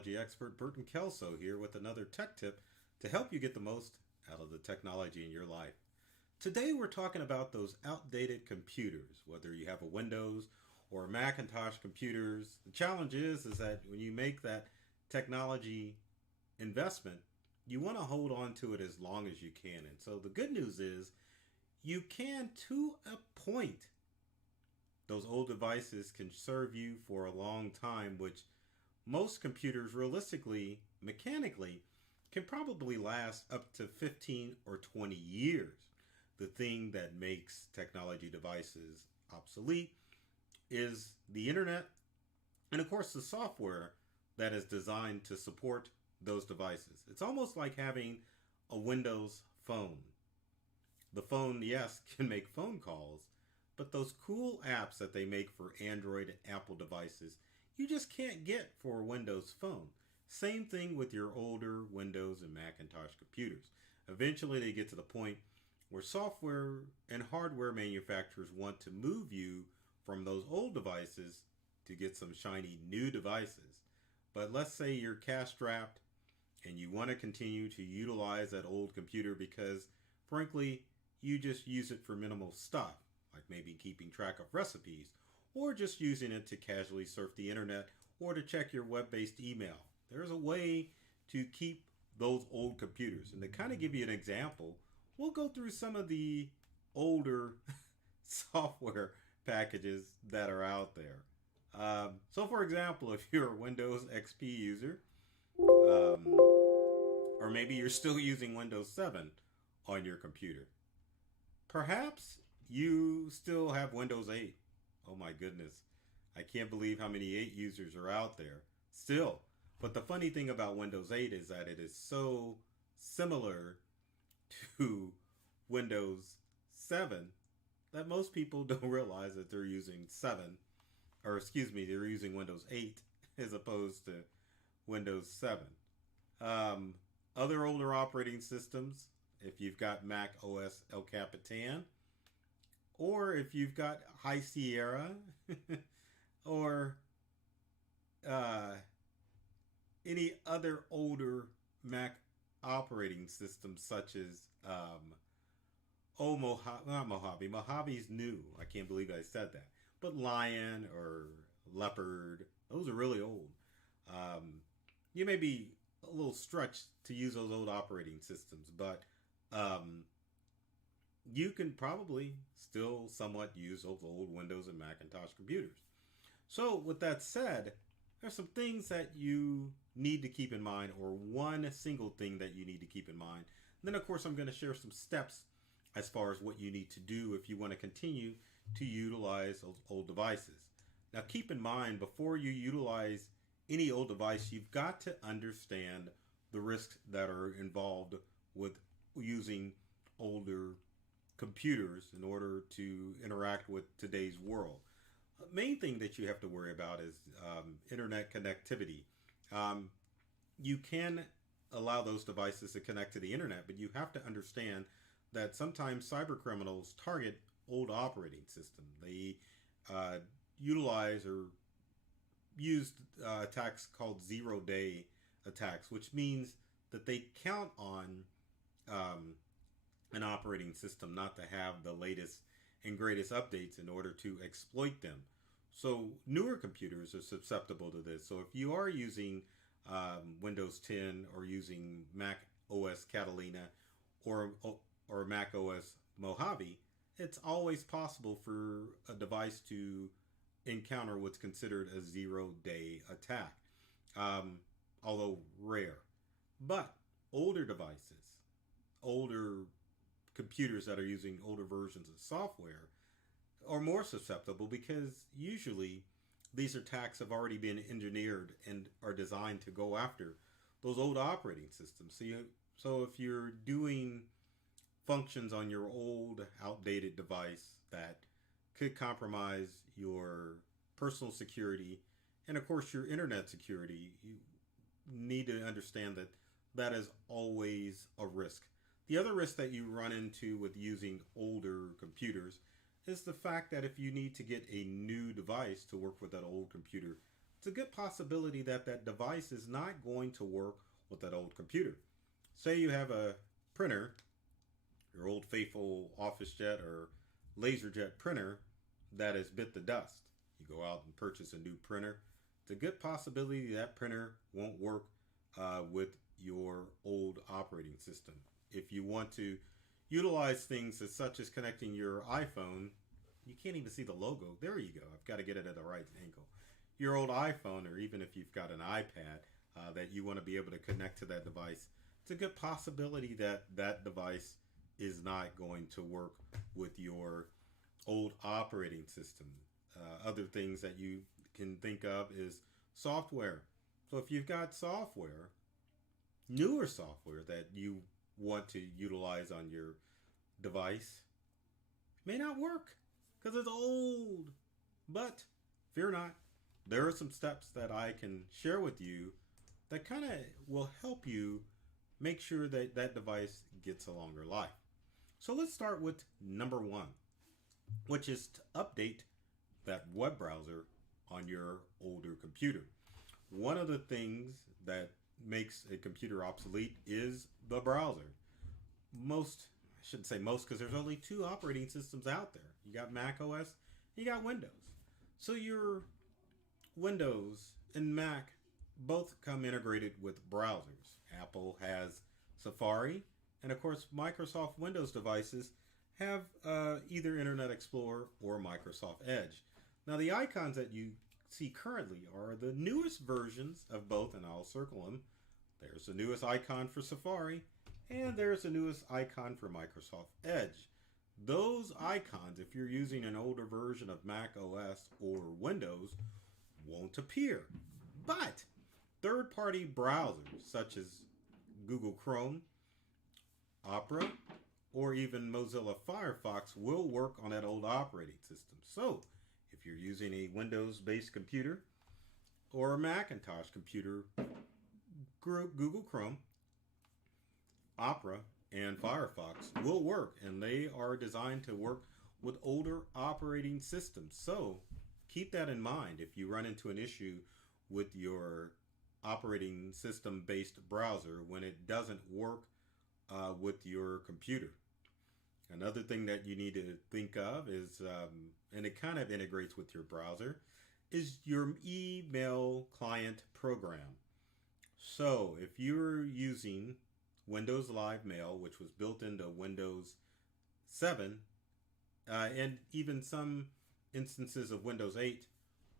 technology expert Burton Kelso here with another tech tip to help you get the most out of the technology in your life. Today we're talking about those outdated computers, whether you have a Windows or a Macintosh computers. The challenge is that when you make that technology investment, you want to hold on to it as long as you can. And so the good news is you can, to a point. Those old devices can serve you for a long time, which most computers realistically, mechanically, can probably last up to 15 or 20 years. The thing that makes technology devices obsolete is the internet and, of course, the software that is designed to support those devices. It's almost like having a Windows phone. The phone, yes, can make phone calls, but those cool apps that they make for Android and Apple devices, you just can't get for a Windows phone. Same thing with your older Windows and Macintosh computers. Eventually they get to the point where software and hardware manufacturers want to move you from those old devices to get some shiny new devices. But let's say you're cash strapped and you want to continue to utilize that old computer because, frankly, you just use it for minimal stuff, like maybe keeping track of recipes, or just using it to casually surf the internet or to check your web-based email. There's a way to keep those old computers. And to kind of give you an example, we'll go through some of the older software packages that are out there. So for example, if you're a Windows XP user, or maybe you're still using Windows 7 on your computer, perhaps you still have Windows 8. Oh my goodness. I can't believe how many 8 users are out there still. But the funny thing about Windows 8 is that it is so similar to Windows 7 that most people don't realize that they're using 7, or excuse me, they're using Windows 8 as opposed to Windows 7. Other older operating systems, if you've got Mac OS El Capitan, or if you've got High Sierra, or any other older Mac operating systems such as not Mojave. Mojave's new. I can't believe I said that. But Lion or Leopard, those are really old. You may be a little stretched to use those old operating systems, but you can probably still somewhat use those old Windows and Macintosh computers. So with that said, there's some things that you need to keep in mind, or one single thing that you need to keep in mind. And then of course I'm going to share some steps as far as what you need to do if you want to continue to utilize those old devices. Now keep in mind, before you utilize any old device, you've got to understand the risks that are involved with using older computers in order to interact with today's world. The main thing that you have to worry about is internet connectivity. You can allow those devices to connect to the internet, but you have to understand that sometimes cyber criminals target old operating systems. They utilize or use attacks called zero-day attacks, which means that they count on an operating system not to have the latest and greatest updates in order to exploit them. So newer computers are susceptible to this. So if you are using Windows 10 or using Mac OS Catalina or Mac OS Mojave, it's always possible for a device to encounter what's considered a zero-day attack, although rare. But older devices, older computers that are using older versions of software are more susceptible because usually these attacks have already been engineered and are designed to go after those old operating systems. So if you're doing functions on your old outdated device that could compromise your personal security and of course your internet security, you need to understand that that is always a risk. The other risk that you run into with using older computers is the fact that if you need to get a new device to work with that old computer, it's a good possibility that that device is not going to work with that old computer. Say you have a printer, your old faithful OfficeJet or LaserJet printer that has bit the dust. You go out and purchase a new printer. It's a good possibility that printer won't work with your old operating system. If you want to utilize things as such as connecting your iPhone, you can't even see the logo. There you go. I've got to get it at the right angle. Your old iPhone, or even if you've got an iPad that you want to be able to connect to that device, it's a good possibility that that device is not going to work with your old operating system. Other things that you can think of is software. So if you've got software, newer software that you want to utilize on your device, it may not work because it's old. But fear not, there are some steps that I can share with you that kind of will help you make sure that that device gets a longer life. So let's start with number one, which is to update that web browser on your older computer. One of the things that makes a computer obsolete is the browser. Most, I shouldn't say most, because there's only two operating systems out there. You got Mac OS, you got Windows. So your Windows and Mac both come integrated with browsers. Apple has Safari, and of course Microsoft Windows devices have either Internet Explorer or Microsoft Edge. Now the icons that you see currently are the newest versions of both, and I'll circle them. There's the newest icon for Safari, and there's the newest icon for Microsoft Edge. Those icons, if you're using an older version of Mac OS or Windows, won't appear. But third-party browsers such as Google Chrome, Opera, or even Mozilla Firefox will work on that old operating system. So if you're using a Windows-based computer or a Macintosh computer, Google Chrome, Opera, and Firefox will work, and they are designed to work with older operating systems. So keep that in mind if you run into an issue with your operating system based browser when it doesn't work with your computer. Another thing that you need to think of is, and it kind of integrates with your browser, is your email client program. So if you're using Windows Live Mail, which was built into Windows 7, and even some instances of Windows 8,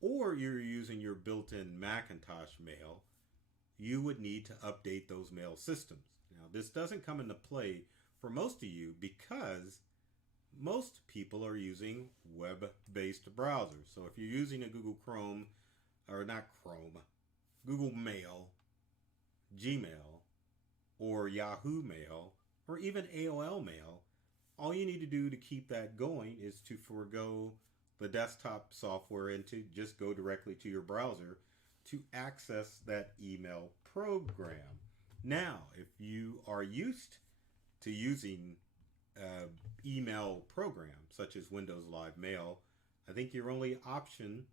or you're using your built-in Macintosh Mail, you would need to update those mail systems. Now, this doesn't come into play for most of you because most people are using web-based browsers. So if you're using a Google Chrome, or not Chrome, Google Mail, Gmail, or Yahoo Mail, or even AOL Mail, all you need to do to keep that going is to forego the desktop software and to just go directly to your browser to access that email program. Now, if you are used to using email programs such as Windows Live Mail, I think your only option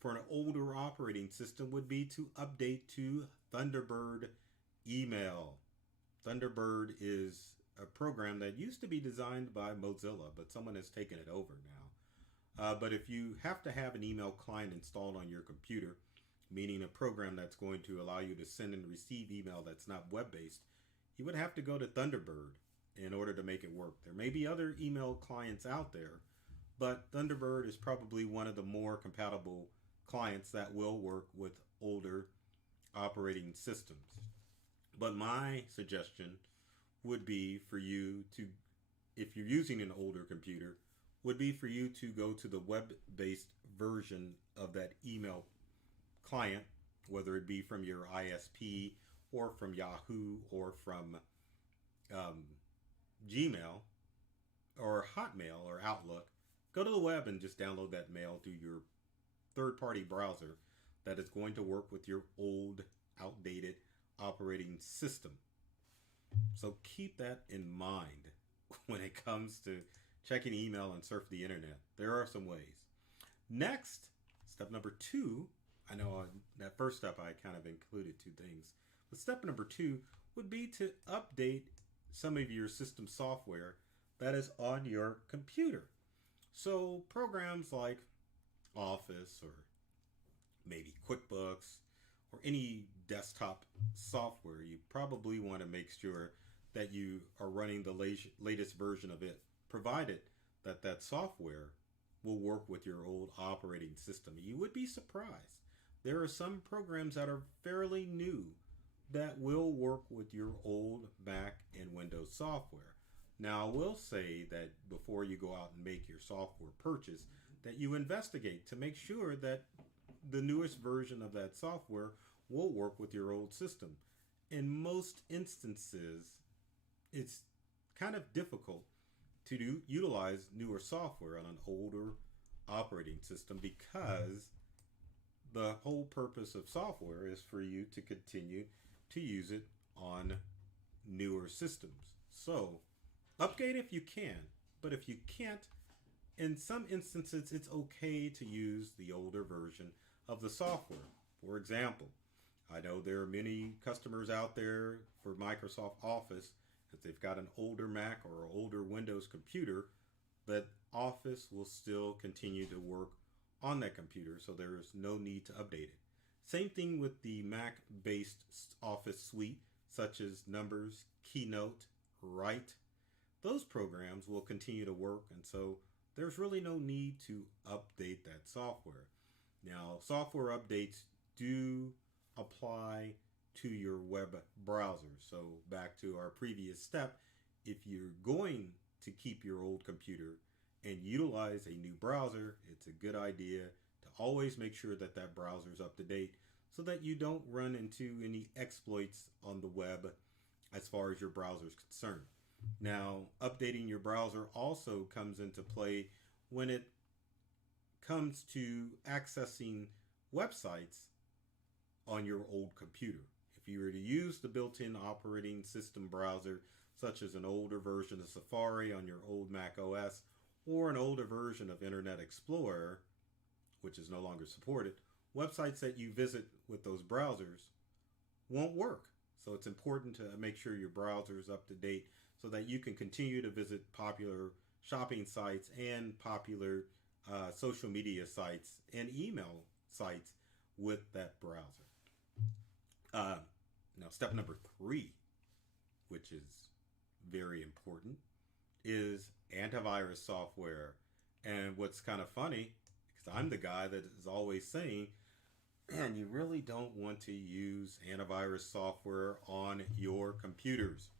for an older operating system would be to update to Thunderbird Email. Thunderbird is a program that used to be designed by Mozilla, but someone has taken it over now. But if you have to have an email client installed on your computer, meaning a program that's going to allow you to send and receive email that's not web-based, you would have to go to Thunderbird in order to make it work. There may be other email clients out there, but Thunderbird is probably one of the more compatible clients that will work with older operating systems. But my suggestion would be for you to, if you're using an older computer, would be for you to go to the web-based version of that email client, whether it be from your ISP or from Yahoo or from Gmail or Hotmail or Outlook. Go to the web and just download that mail through your third-party browser that is going to work with your old, outdated operating system. So keep that in mind when it comes to checking email and surf the internet. There are some ways. Next, step number 2, I know that first step I kind of included two things. But step number two would be to update some of your system software that is on your computer. So programs like Office or maybe QuickBooks or any desktop software, you probably want to make sure that you are running the latest version of it, provided that that software will work with your old operating system. You would be surprised. There are some programs that are fairly new that will work with your old Mac and Windows software. Now, I will say that before you go out and make your software purchase, that you investigate to make sure that the newest version of that software will work with your old system. In most instances, it's kind of difficult to utilize newer software on an older operating system because the whole purpose of software is for you to continue to use it on newer systems. So, upgrade if you can, but if you can't, in some instances, it's okay to use the older version of the software. For example, I know there are many customers out there for Microsoft Office if they've got an older Mac or an older Windows computer, but Office will still continue to work on that computer, so there is no need to update it. Same thing with the Mac-based Office suite, such as Numbers, Keynote, Write. Those programs will continue to work, and so there's really no need to update that software. Now, software updates do apply to your web browser. So back to our previous step, if you're going to keep your old computer and utilize a new browser, it's a good idea to always make sure that that browser is up to date so that you don't run into any exploits on the web as far as your browser is concerned. Now, updating your browser also comes into play when it comes to accessing websites on your old computer. If you were to use the built-in operating system browser, such as an older version of Safari on your old Mac OS, or an older version of Internet Explorer, which is no longer supported, websites that you visit with those browsers won't work. So it's important to make sure your browser is up to date so that you can continue to visit popular shopping sites and popular social media sites and email sites with that browser. Now, step number 3, which is very important, is antivirus software. And what's kind of funny, because I'm the guy that is always saying, man, you really don't want to use antivirus software on your computers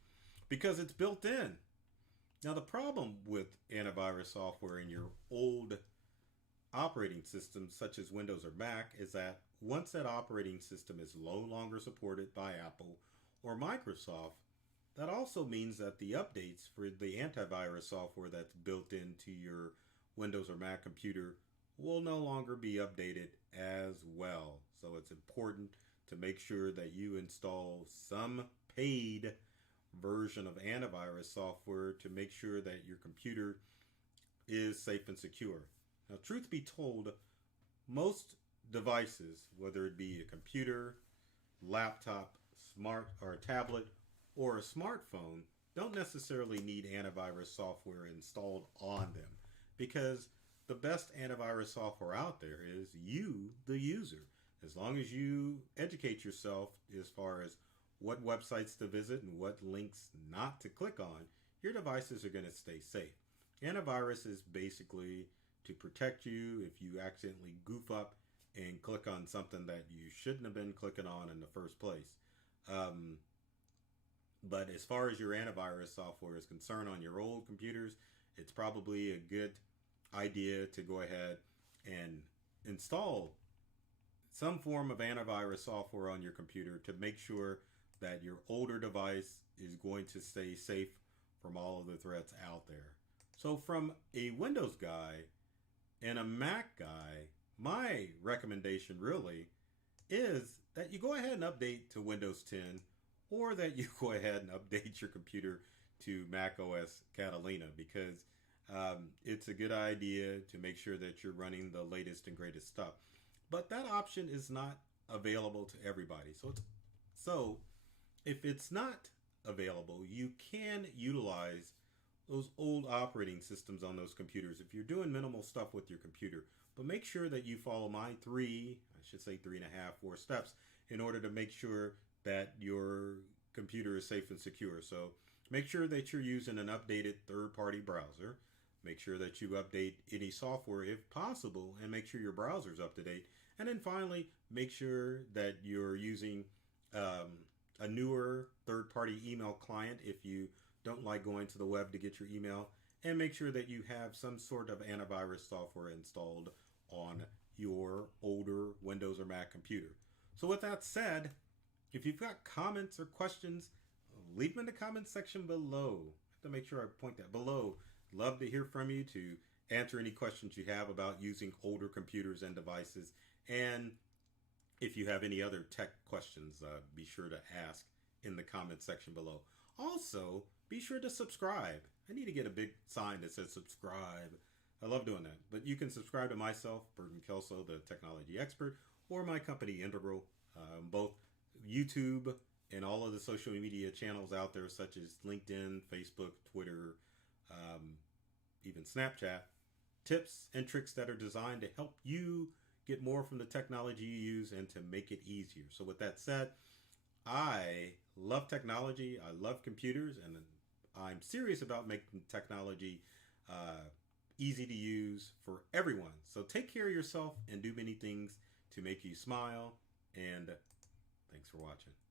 because it's built in. Now, the problem with antivirus software in your old operating systems, such as Windows or Mac, is that once that operating system is no longer supported by Apple or Microsoft, that also means that the updates for the antivirus software that's built into your Windows or Mac computer will no longer be updated as well. So it's important to make sure that you install some paid version of antivirus software to make sure that your computer is safe and secure. Now, truth be told, most devices, whether it be a computer, laptop, smart or a tablet, or a smartphone, don't necessarily need antivirus software installed on them because the best antivirus software out there is you, the user. As long as you educate yourself as far as what websites to visit and what links not to click on, your devices are going to stay safe. Antivirus is basically to protect you if you accidentally goof up and click on something that you shouldn't have been clicking on in the first place. But as far as your antivirus software is concerned on your old computers, it's probably a good idea to go ahead and install some form of antivirus software on your computer to make sure that your older device is going to stay safe from all of the threats out there. So from a Windows guy and a Mac guy, my recommendation really is that you go ahead and update to Windows 10 or that you go ahead and update your computer to Mac OS Catalina because it's a good idea to make sure that you're running the latest and greatest stuff. but that option is not available to everybody. So if it's not available, you can utilize those old operating systems on those computers if you're doing minimal stuff with your computer. But make sure that you follow my I should say 3.5, 4 steps in order to make sure that your computer is safe and secure. So make sure that you're using an updated third-party browser. Make sure that you update any software if possible, and make sure your browser's up to date. And then finally, make sure that you're using a newer third-party email client if you don't like going to the web to get your email. And make sure that you have some sort of antivirus software installed on your older Windows or Mac computer. So with that said, if you've got comments or questions, leave them in the comments section below. I have to make sure I point that below. Love to hear from you to answer any questions you have about using older computers and devices. And if you have any other tech questions, be sure to ask in the comment section below. Also, be sure to subscribe. I need to get a big sign that says subscribe. I love doing that. But you can subscribe to myself, Burton Kelso, the technology expert, or my company, Integral, both YouTube and all of the social media channels out there, such as LinkedIn, Facebook, Twitter, even Snapchat. Tips and tricks that are designed to help you get more from the technology you use and to make it easier. So with that said, I love technology. I love computers, and I'm serious about making technology easy to use for everyone. So take care of yourself and do many things to make you smile. And thanks for watching.